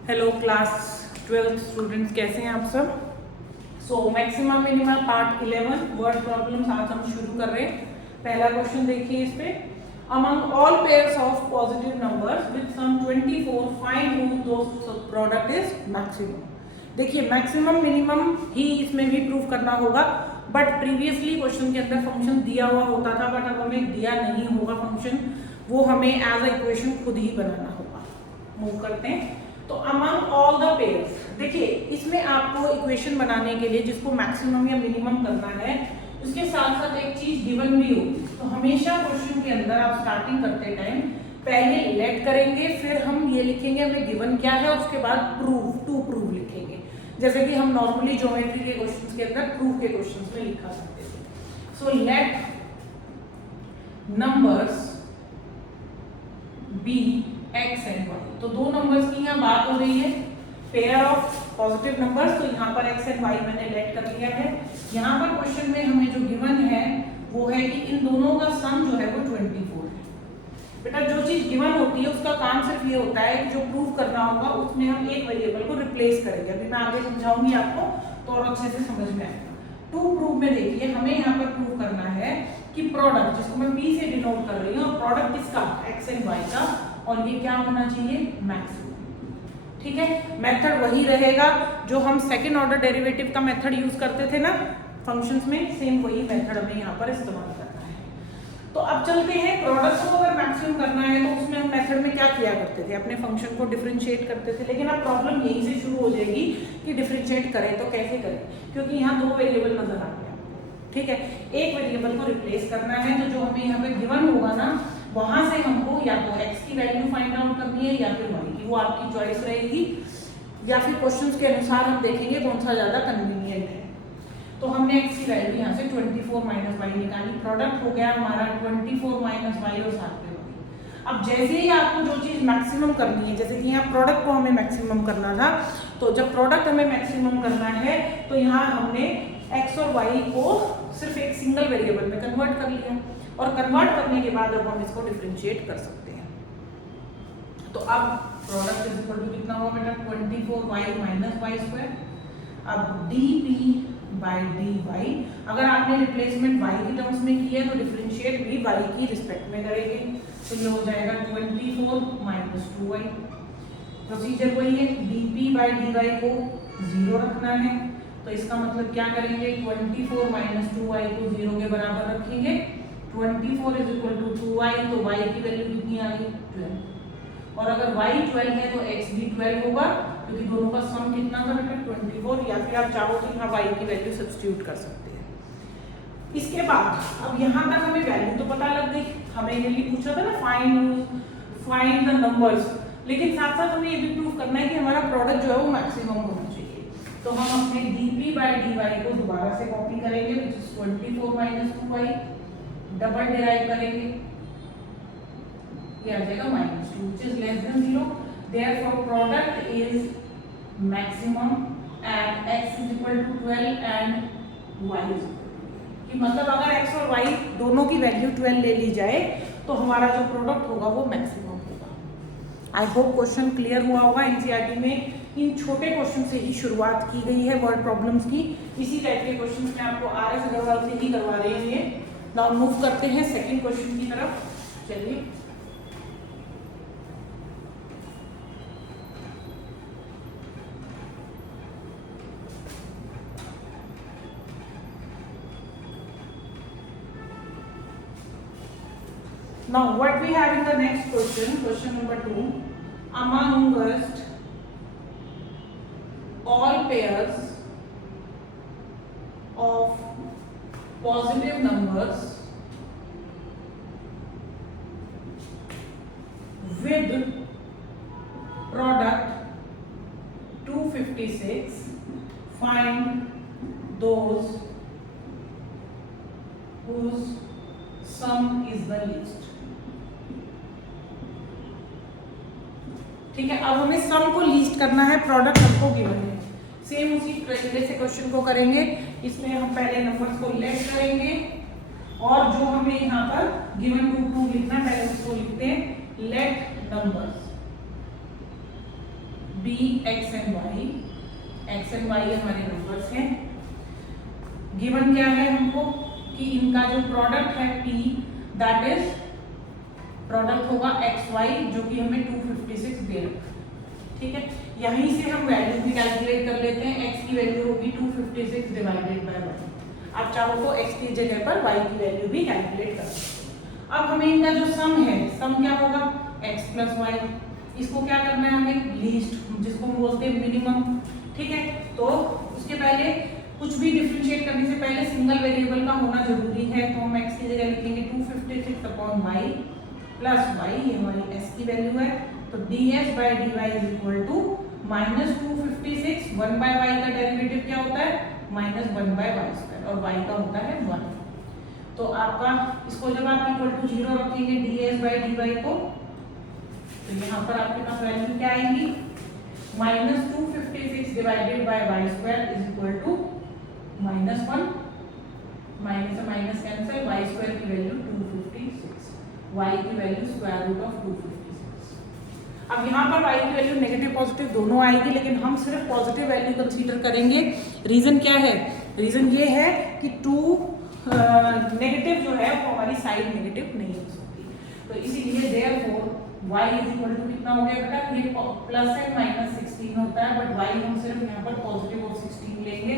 Hello class 12 students, कैसे हैं आप सब। Maximum minimum part 11 word problems आज हम शुरू कर रहे हैं। पहला क्वेश्चन देखिए इस पे, among all pairs of positive numbers with sum 24 find who those product is maximum. देखिए मैक्सिमम मिनिमम ही इसमें भी प्रूव करना होगा, बट प्रीवियसली क्वेश्चन के अंदर फंक्शन दिया हुआ होता था, बट अब हमें दिया नहीं होगा फंक्शन, वो हमें एज अ इक्वेशन खुद ही बनाना होगा। मूव करते हैं। तो अमंग ऑल द पेयर्स, देखिए इसमें आपको इक्वेशन बनाने के लिए जिसको मैक्सिमम या मिनिमम करना है, उसके साथ साथ एक चीज गिवन भी होगी। तो हमेशा क्वेश्चन के अंदर आप स्टार्टिंग करते टाइम पहले लेट करेंगे, फिर हम ये लिखेंगे हमें गिवन क्या है, उसके बाद प्रूव, टू प्रूव लिखेंगे, जैसे कि हम नॉर्मली ज्योमेट्री के क्वेश्चंस के अंदर प्रूव के क्वेश्चंस में लिखा करते थे। So let numbers be x and y. तो दो नंबर्स की यहाँ बात हो रही है, पेयर ऑफ पॉजिटिव नंबर्स, तो यहाँ पर एक्स एंड वाई मैंने लेट कर लिया है। यहाँ पर क्वेश्चन में हमें जो गिवन है वो है कि इन दोनों का सम जो है वो 24 है। बेटा जो चीज गिवन होती है उसका काम सिर्फ ये होता है कि जो प्रूव करना होगा उसमें हम एक वेरिएबल को रिप्लेस करेंगे। अभी मैं आगे समझाऊंगी आपको तो और अच्छे से समझ में आएगा। टू प्रूव में देखिए हमें यहाँ पर प्रूव करना है कि प्रोडक्ट, जिसको मैं पी से डिनोट कर रही हूँ, और प्रोडक्ट किसका, एक्स एंड वाई का, और ये क्या होना चाहिए, मैक्सिमम। ठीक है, मेथड वही रहेगा जो हम सेकंड ऑर्डर डेरिवेटिव का मेथड यूज करते थे ना फंक्शंस में, सेम वही मेथड हमें यहाँ पर इस्तेमाल करना है। तो अब चलते हैं, प्रोडक्ट को अगर मैक्सिमम करना है तो उसमें हम मेथड में क्या किया करते थे, अपने फंक्शन को डिफरेंशिएट करते थे। लेकिन अब प्रॉब्लम यहीं से शुरू हो जाएगी कि डिफरेंशिएट करें तो कैसे करें, क्योंकि यहाँ दो वेरिएबल नजर आ गया। ठीक है, एक वेरिएबल को रिप्लेस करना है, तो जो हमें यहाँ पे गिवन होगा ना, वहां से हमको या तो x की वैल्यू फाइंड आउट करनी है या फिर y की, वो आपकी चॉइस रहेगी, या फिर क्वेश्चंस के अनुसार हम देखेंगे कौन सा ज्यादा कन्वीनियंट है। तो हमने x की वैल्यू यहाँ से 24 माइनस वाई निकाली, प्रोडक्ट हो गया हमारा 24 माइनस वाई और साथ में y। अब जैसे ही आपको जो चीज मैक्सिमम करनी है, जैसे कि यहाँ प्रोडक्ट को हमें मैक्सिमम करना था, तो जब प्रोडक्ट हमें मैक्सिमम करना है तो यहाँ हमने x और y को सिर्फ एक सिंगल वेरिएबल में कन्वर्ट कर लिया, और कन्वर्ट करने के बाद अब हम इसको डिफरेंशिएट कर सकते हैं। तो अब प्रोडक्ट इज इक्वल टू कितना होगा बेटा, 24y माइनस वाई स्क्वायर। अब dp बाई dy, अगर आपने रिप्लेसमेंट y की टर्म्स में की है तो डिफरेंशिएट भी y की रिस्पेक्ट में करेंगे, तो ये हो जाएगा 24 माइनस 2y। प्रोसीजर वही है, dp बाई dy को 0 रखना है, तो इसका मतलब क्या करेंगे, 24 माइनस 2y को 0 के बराबर रखेंगे। 24 इज इक्वल टू 2y, तो y की वैल्यू कितनी आ गई, 12। और अगर y 12 है तो x भी 12 होगा, क्योंकि दोनों का सम कितना था बेटा, 24। या फिर आप चाहो तो यहाँ y की वैल्यू सब्स्टिट्यूट कर सकते हैं। इसके बाद अब यहाँ तक हमें वैल्यू तो पता लग गई, हमें ये पूछा था ना फाइंड द नंबर्स, लेकिन साथ साथ हमें ये भी प्रूव करना है कि हमारा प्रोडक्ट जो है वो मैक्सिमम होना चाहिए। तो हम अपने dp बाई dy को दोबारा से कॉपी करेंगे, which is 24 minus 2y, double derive करेंगे, ये आ जाएगा -2 which is less than 0। therefore product is maximum at x is equal to 12 and y is equal to, कि मतलब अगर x और y दोनों की वैल्यू 12 ले ली जाए तो हमारा जो प्रोडक्ट होगा वो मैक्सिमम होगा। आई होप क्वेश्चन क्लियर हुआ होगा। एनसीईआरटी में इन छोटे क्वेश्चन से ही शुरुआत की गई है वर्ड प्रॉब्लम्स की, इसी टाइप के क्वेश्चन में आपको RS अग्रवाल से ही करवा रहे हैं। नाउ मूव करते हैं सेकंड क्वेश्चन की तरफ, चलिए। Now what we have in the next question, question number 2, amongst all pairs of positive numbers with product 256, find those whose sum is the least। ठीक है, अब हमें सम को लीस्ट करना है, प्रोडक्ट हमको गिवन है। सेम उसी तरीके से क्वेश्चन को करेंगे, इसमें हम पहले नंबर्स को लेट करेंगे, और जो हमें यहाँ पर गिवन टू लिखना है पहले उसको लिखते हैं, let numbers be x and y. X and y हमारे नंबर्स हैं। गिवन क्या है हमको कि इनका जो प्रोडक्ट है P, दैट इज प्रोडक्ट होगा एक्स वाई, जो कि हमें 256 दे रखा है। ठीक है, यहीं से हम वैल्यू भी कैलकुलेट कर लेते हैं। x की वैल्यू होगी 256 डिवाइडेड बाय 1। आप चाहो तो x की जगह पर y की वैल्यू भी कैलकुलेट कर सकते हो। अब हमें इनका जो सम है, सम क्या होगा x प्लस वाई। इसको क्या करना है हमें, लीस्ट, जिसको हम बोलते हैं मिनिमम। ठीक है, तो उसके पहले कुछ भी डिफरेंशिएट करने से पहले सिंगल वेरिएबल का होना जरूरी है। तो हम x की जगह लिखेंगे 256 अपॉन y प्लस y, ये हमारी s की वैल्यू है। तो ds by dy is equal to minus 256, 1 by y का डेरिवेटिव क्या होता है, माइनस 1 बाय वाई स्क्वायर, और y का होता है 1। तो आपका इसको जब आप इक्वल टू 0 रखेंगे ds बाई dy को, तो यहाँ पर आपके पास वैल्यू क्या आएगी, minus 256 divided by y square is equal to minus 1, minus से माइनस कैंसिल, वाई स्क्वायर की वैल्यू 256, y की वैल्यू स्क्वायर रूट ऑफ 256। अब यहाँ पर y की वैल्यू नेगेटिव पॉजिटिव दोनों आएगी, लेकिन हम सिर्फ पॉजिटिव वैल्यू कंसीडर करेंगे। रीजन क्या है, रीजन ये है कि 2 नेगेटिव जो है वो हमारी साइड नेगेटिव नहीं हो सकती। तो इसीलिए therefore y is equal to कितना हो गया बेटा, ये प्लस एंड माइनस 16 होता है, बट y हम सिर्फ यहाँ पर पॉजिटिव और 16 लेंगे।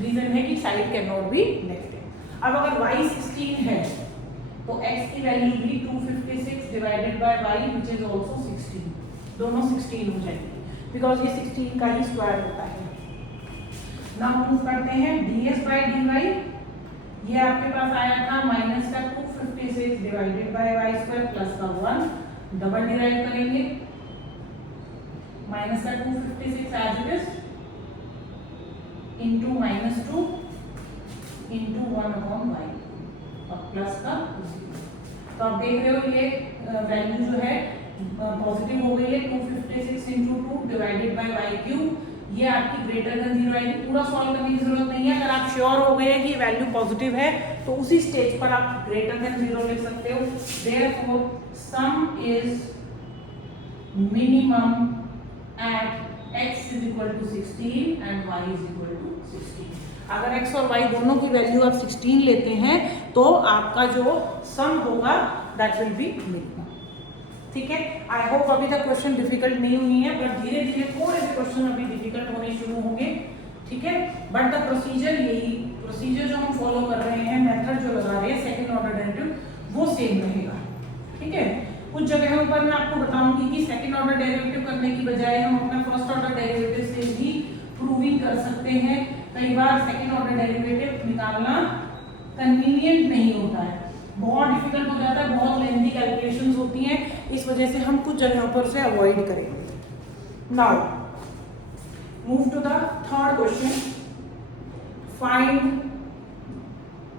रीजन है कि side can not be negative. अब अगर y 16 है तो x की वैल्यू भी 256 divided by y which is also 16, दोनों 16 हो जाएंगे बिकॉज ये 16 का ही स्क्वायर होता है। नाउ प्रूव करते हैं ds बाय dy, ये आपके पास आया था माइनस का 256 divided by y square plus का 1, डबल डिराइव करेंगे, माइनस का 256 as it is into minus 2 into 1 upon y और प्लस का 0। तो आप देख रहे हो ये वैल्यू जो है पॉजिटिव हो गई है, 256 into 2 divided by y cube, ये आपकी ग्रेटर देन 0 आएगी। पूरा सॉल्व करने की जरूरत नहीं है। अगर आप श्योर हो गए कि वैल्यू पॉजिटिव है तो उसी स्टेज पर आप ग्रेटर देन 0 लिख सकते हो। Therefore sum is minimum at x is equal to 16 and y is equal to 16। अगर x और y दोनों की वैल्यू आप 16 लेते हैं तो आपका जो सम होगा दैट विल बी मिनिमम। ठीक है, आई होप अभी तक क्वेश्चन डिफिकल्ट नहीं हुई है, पर धीरे धीरे थोड़े से क्वेश्चन अभी डिफिकल्ट होने शुरू होंगे। ठीक है, बट द प्रोसीजर, यही प्रोसीजर जो हम फॉलो कर रहे हैं, मेथड जो लगा रहे हैं सेकंड ऑर्डर डेरिवेटिव वो सेम रहेगा। ठीक है, कुछ जगहों पर मैं आपको बताऊंगी कि सेकंड ऑर्डर डेरिवेटिव करने की बजाय हम अपना फर्स्ट ऑर्डर डेरिवेटिव से भी प्रूविंग कर सकते हैं। कई बार सेकंड ऑर्डर डेरिवेटिव निकालना कन्वीनियंट नहीं होता है, बहुत डिफिकल्ट हो जाता है, बहुत लेंथी कैलकुलेशंस होती हैं, इस वजह से हम कुछ जगहों पर से अवॉइड करेंगे। Now move to the third question, find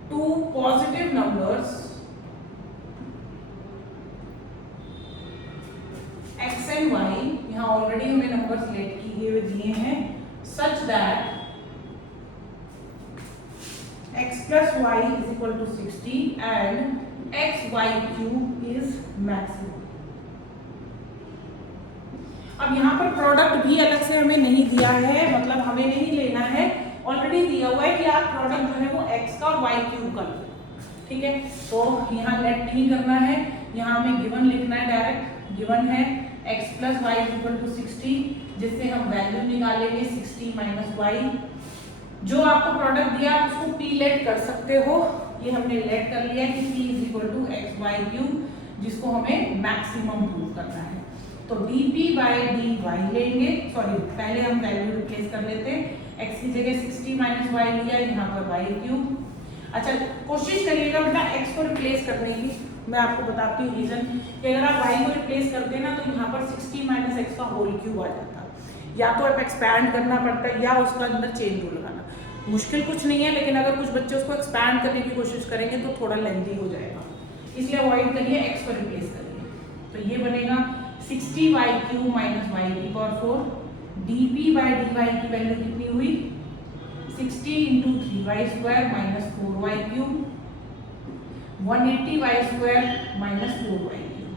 two positive numbers x and y, यहाँ ऑलरेडी हमें नंबर्स लेट किए हुए दिए हैं, such that x plus y is equal to 60 and x y cube is maximum। अब यहाँ पर प्रोडक्ट भी अलग से हमें नहीं दिया है, मतलब हमें नहीं लेना है, ऑलरेडी दिया हुआ है कि आप प्रोडक्ट जो है वो x का और y क्यूब का लो। ठीक है, तो यहाँ लेट नहीं करना है, यहाँ हमें गिवन लिखना है, डायरेक्ट गिवन है x plus y is equal to 60, जिससे हम वैल्यू निकालेंगे 60 माइनस y। जो आपको प्रोडक्ट दिया आप उसको p लेट कर सकते हो, ये हमने लेट कर लिया कि p is equal to x y cube, जिसको हमें मैक्सिमम प्रूव करना है। तो dp बाई dy लेंगे, सॉरी पहले हम वैल्यू रिप्लेस कर लेते हैं, x की जगह 60 माइनस y लिया, यहाँ पर y क्यूब। अच्छा कोशिश करिएगा बेटा x को रिप्लेस करने की, मैं आपको बताती हूँ रीजन कि अगर आप y को रिप्लेस करते ना तो यहाँ पर 60 माइनस x का होल क्यूब आ जाता, या तो आप एक्सपैंड करना पड़ता है या उसका अंदर चेन रूल लगाना। मुश्किल कुछ नहीं है, लेकिन अगर कुछ बच्चे उसको एक्सपैंड करने की कोशिश करेंगे तो थोड़ा लेंथी हो जाएगा, इसलिए अवॉइड करिए, x को रिप्लेस करिए। तो ये बनेगा 60y क्यूब माइनस y की पावर 4, dp बाई dy की वैल्यू कितनी हुई 60 into 3y square minus 4y cube, 180y square minus 4y cube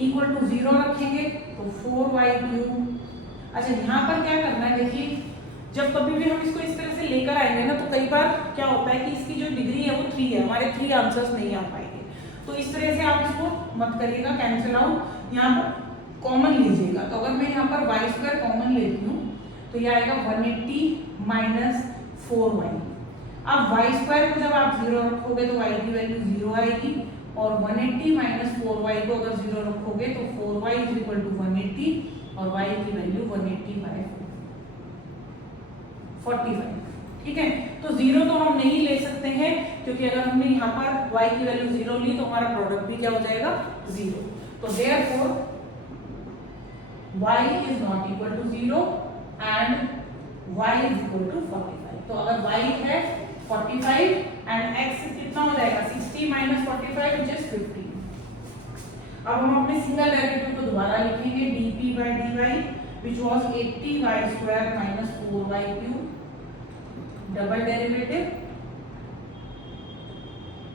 equal to 0 रखेंगे तो 4y क्यूब अच्छा यहाँ पर क्या करना है, देखिए जब कभी भी हम इसको इस तरह से लेकर आएंगे ना, तो कई बार क्या होता है कि इसकी जो डिग्री है वो 3 है, हमारे 3 आंसर्स नहीं आ पाएंगे। तो इस तरह से आप इसको मत करिएगा, कैंसिल आउट, यहाँ पर कॉमन लीजिएगा। तो अगर मैं यहाँ पर वाई स्क्वायर कॉमन लेती हूँ तो यह आएगा 180 माइनस 4y। अब वाई स्क्वायर को जब आप 0 रखोगे तो y की वैल्यू 0 आएगी, और 180 माइनस 4y को अगर 0 रखोगे तो 4y इज इक्वल टू 180 और y की वैल्यू 180 बाय 45। ठीक है, तो 0 तो हम नहीं ले सकते हैं, क्योंकि अगर हमने यहाँ पर y की वैल्यू 0 ली तो हमारा प्रोडक्ट भी क्या हो जाएगा 0। तो therefore y is not equal to 0 and y is equal to 45। तो अगर y है 45 एंड x कितना हो जाएगा 60 माइनस 45 विच इज 50। अब हम अपने सिंगल डेरिवेटिव को दोबारा लिखेंगे, dp by dy which was 80y square minus 4y cube, double derivative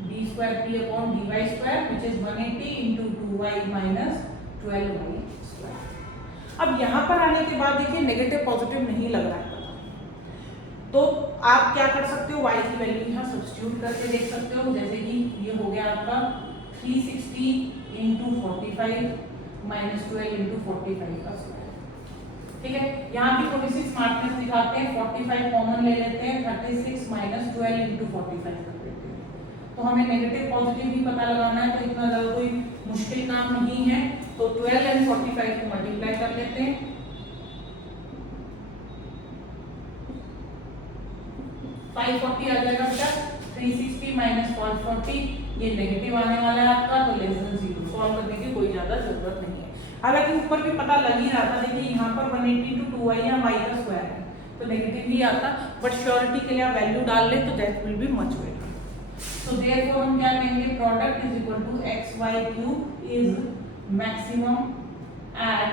d square p upon dy square which is 180 into 2y minus 12y square। अब यहाँ पर आने के बाद देखिए नेगेटिव पॉजिटिव नहीं लग रहा है, तो आप क्या कर सकते हो, y की वैल्यू यहाँ सब्स्टिट्यूट करके देख सकते हो। जैसे कि ये हो गया आपका 360 into 45 minus 12 into 45 का स्क्वायर। ठीक है, यहाँ भी थोड़ी सी स्मार्टनेस दिखाते हैं, 45 कॉमन ले लेते हैं, 36 माइनस 12 into 45 कर देते हैं। तो हमें नेगेटिव पॉजिटिव भी पता लगाना है, तो इतना ज़्यादा कोई मुश्किल काम नहीं है। तो 12 एंड 45 को मल्टीप्लाई कर लेते हैं, 540 आ जाएगा बेटा, 360 माइनस 540, ये नेगेटिव आने वाला है आपका, तो लेस देन 0। सॉल्व करने की कोई ज्यादा जरूरत नहीं है। हालांकि ऊपर भी पता लग ही रहा था, देखिए यहाँ पर 180 to 2y या y का स्क्वायर है तो नेगेटिव ही आता, बट श्योरिटी के लिए आप वैल्यू डाल लें तो that will be much better. So therefore हम क्या कहेंगे, product is equal to xy cube is maximum at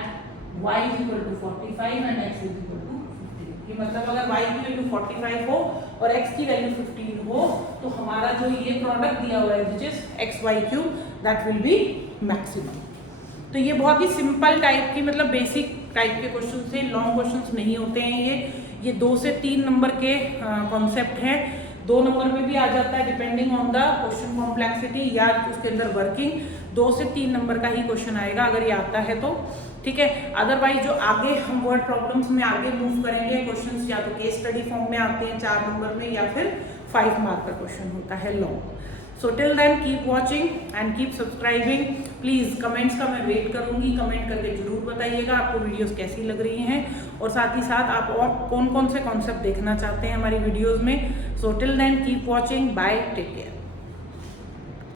y is equal to 45 and x is equal to 15। ये मतलब अगर y की वैल्यू 45 हो और x की वैल्यू 15 हो तो हमारा जो ये प्रोडक्ट दिया हुआ है which is xy cube that will B maximum. तो ये बहुत ही सिंपल टाइप की, मतलब बेसिक टाइप के क्वेश्चन से, लॉन्ग क्वेश्चंस नहीं होते हैं ये 2 से 3 नंबर के कॉन्सेप्ट हैं। 2 नंबर में भी आ जाता है depending on the question complexity या उसके अंदर वर्किंग। 2 से 3 नंबर का ही क्वेश्चन आएगा अगर ये आता है तो, ठीक है। अदरवाइज जो आगे हम वर्ड प्रॉब्लम्स में आगे मूव करेंगे, क्वेश्चंस या तो केस स्टडी फॉर्म में आते हैं 4 नंबर में, या फिर 5 मार्क का क्वेश्चन होता है long. So till then keep watching and keep subscribing. Please comments का मैं वेट करूंगी, कमेंट करके जरूर बताइएगा आपको वीडियोस कैसी लग रही हैं, और साथ ही साथ आप और कौन कौन से कॉन्सेप्ट देखना चाहते हैं हमारी वीडियोस में। So till then keep watching, bye, take care.